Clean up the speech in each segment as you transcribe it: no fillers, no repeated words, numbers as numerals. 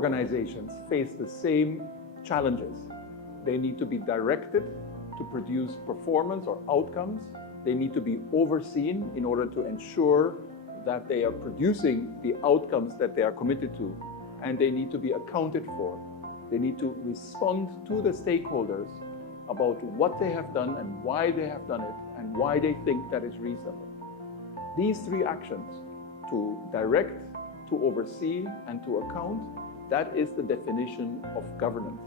organizations face the same challenges. They need to be directed to produce performance or outcomes. They need to be overseen in order to ensure that they are producing the outcomes that they are committed to, and they need to be accounted for. They need to respond to the stakeholders about what they have done and why they have done it and why they think that is reasonable. These three actions, to direct, to oversee, and to account, that is the definition of governance.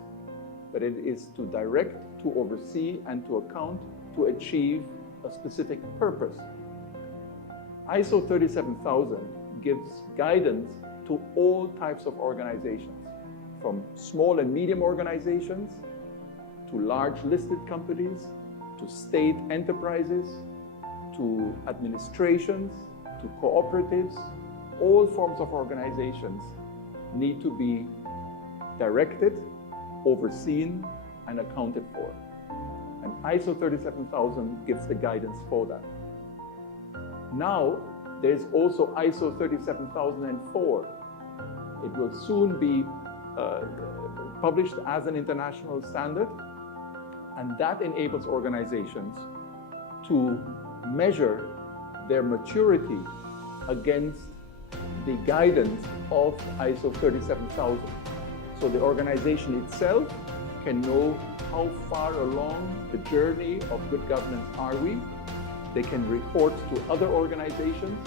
But it is to direct, to oversee, and to account to achieve a specific purpose. ISO 37000 gives guidance to all types of organizations, from small and medium organizations, to large listed companies, to state enterprises, to administrations, to cooperatives. All forms of organizations need to be directed, overseen, and accounted for. And ISO 37000 gives the guidance for that. Now, there's also ISO 37004. It will soon be published as an international standard, and that enables organizations to measure their maturity against the guidance of ISO 37000. So the organization itself can know how far along the journey of good governance are we. They can report to other organizations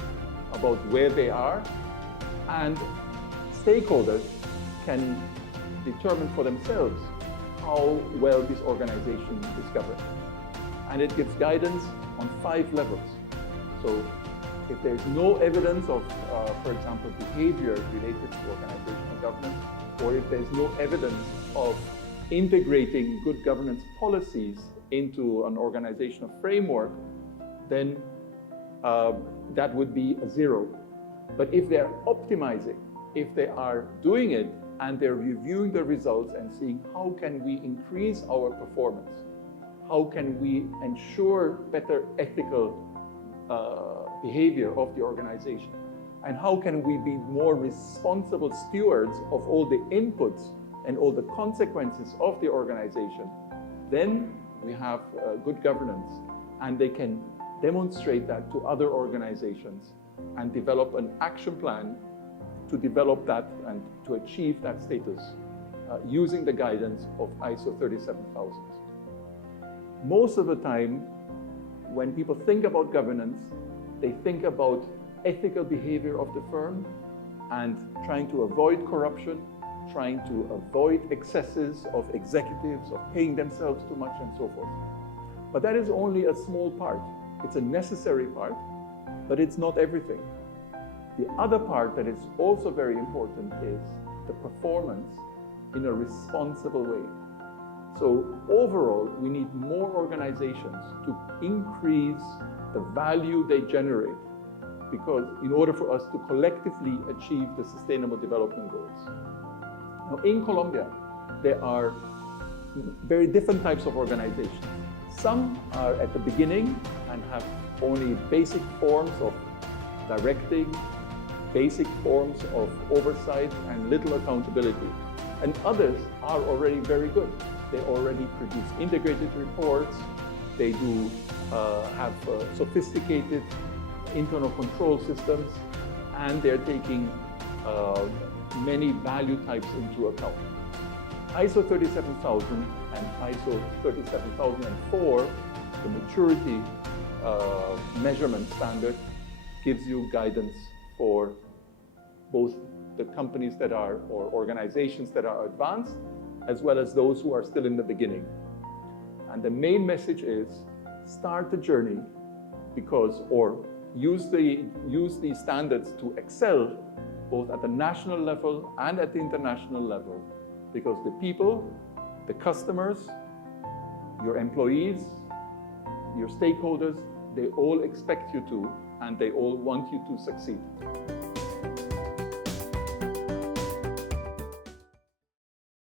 about where they are, and stakeholders can determine for themselves how well this organization is governed. And it gives guidance on 5 levels. So if there's no evidence of, for example, behavior related to organizational governance, or if there's no evidence of integrating good governance policies into an organizational framework, then that would be a 0. But if they're optimizing, if they are doing it and they're reviewing the results and seeing how can we increase our performance, how can we ensure better ethical behavior of the organization, and how can we be more responsible stewards of all the inputs and all the consequences of the organization, then we have good governance, and they can demonstrate that to other organizations and develop an action plan to develop that and to achieve that status using the guidance of ISO 37000. Most of the time, when people think about governance, they think about ethical behavior of the firm and trying to avoid corruption, trying to avoid excesses of executives, of paying themselves too much and so forth. But that is only a small part. It's a necessary part, but it's not everything. The other part that is also very important is the performance in a responsible way. So overall, we need more organizations to increase the value they generate, because in order for us to collectively achieve the Sustainable Development Goals. Now in Colombia, there are very different types of organizations. Some are at the beginning and have only basic forms of directing, basic forms of oversight and little accountability. And others are already very good. They already produce integrated reports. They do have sophisticated internal control systems, and they're taking many value types into account. ISO 37000 and ISO 37004, the maturity measurement standard, gives you guidance for both the companies that are, or organizations that are advanced, as well as those who are still in the beginning. And the main message is, start the journey because, or use these standards to excel both at the national level and at the international level, because the people, the customers, your employees, your stakeholders, they all expect you to, and they all want you to succeed.